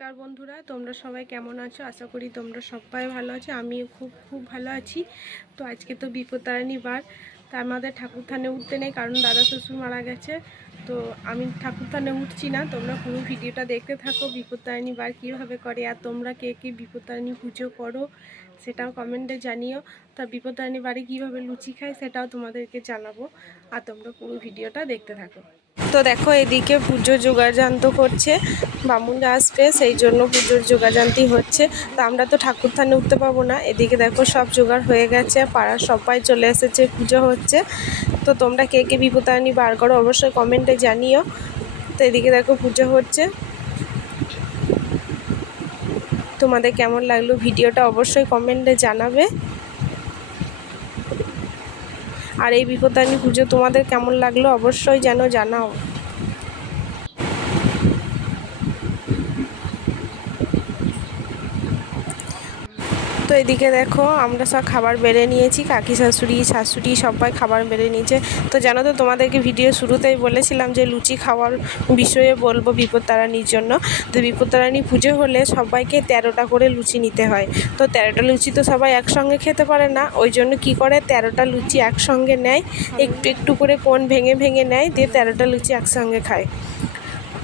নমস্কার বন্ধুরা, তোমরা সবাই কেমন আছো? আশা করি তোমরা সবাই ভালো আছো, আমিও খুব খুব ভালো আছি। তো আজকে তো বিপত্তারিণী বার, তা আমাদের ঠাকুর থানে উঠতে নেই, কারণ দাদা শ্বশুর মারা গেছে। তো আমি ঠাকুর থানে উঠছি না, তোমরা পুরো ভিডিওটা দেখতে থাকো, বিপত্তারিণী বার কীভাবে করে, আর তোমরা কে কে বিপত্তারিণী পুজো করো, সেটাও কমেন্টে জানিও। তা বিপত্তারিণী বাড়ি কীভাবে লুচি খায়, সেটাও তোমাদেরকে জানাব, আর তোমরা পুরো ভিডিওটা দেখতে থাকো। তো দেখো এদিকে পুজো যোগাযান্ত করছে বামুনরা আসবে সেই জন্য পুজোর যোগাযান্তি হচ্ছে। তো আমরা তো ঠাকুর থানে উঠতে পাবো না, এদিকে দেখো সব জোগাড় হয়ে গেছে, পাড়ার সবাই চলে এসেছে, পুজো হচ্ছে। তো তোমরা কে কে বিপদারানি বার করো অবশ্যই কমেন্টে জানিও। তো এদিকে দেখো পুজো হচ্ছে। তোমাদের কেমন লাগল ভিডিওটা অবশ্যই কমেন্টে জানাবে। আর এই বিপদানি পুজো তোমাদের কেমন লাগল অবশ্যই যেন জানাও। তো এদিকে দেখো, আমরা সব খাবার বেড়ে নিয়েছি, কাকি শাশুড়ি শাশুড়ি সবাই খাবার বেড়ে নিয়েছে। তো জানো তো, তোমাদেরকে ভিডিও শুরুতেই বলেছিলাম যে লুচি খাওয়ার বিষয়ে বলব বিপত্তারানির জন্য। তো বিপত্তারানি পুজো হলে সবাইকে তেরোটা করে লুচি নিতে হয়। তো তেরোটা লুচি তো সবাই একসঙ্গে খেতে পারে না, ওই জন্য কী করে তেরোটা লুচি একসঙ্গে নেয়, একটু একটু করে কোন ভেঙে ভেঙে নেয়, দিয়ে তেরোটা লুচি একসঙ্গে খায়।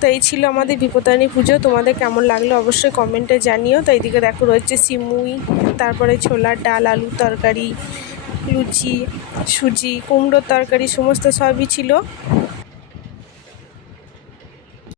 তো এই ছিল আমাদের বিপদানী পুজো। তোমাদের কেমন লাগল অবশ্যই কমেন্টে জানিও। তো এইদিকে দেখো রয়েছে সিমুই, তারপরে ছোলার ডাল আলুর তরকারি, লুচি, সুজি, কুমড়োর তরকারি, সমস্ত সবই ছিল।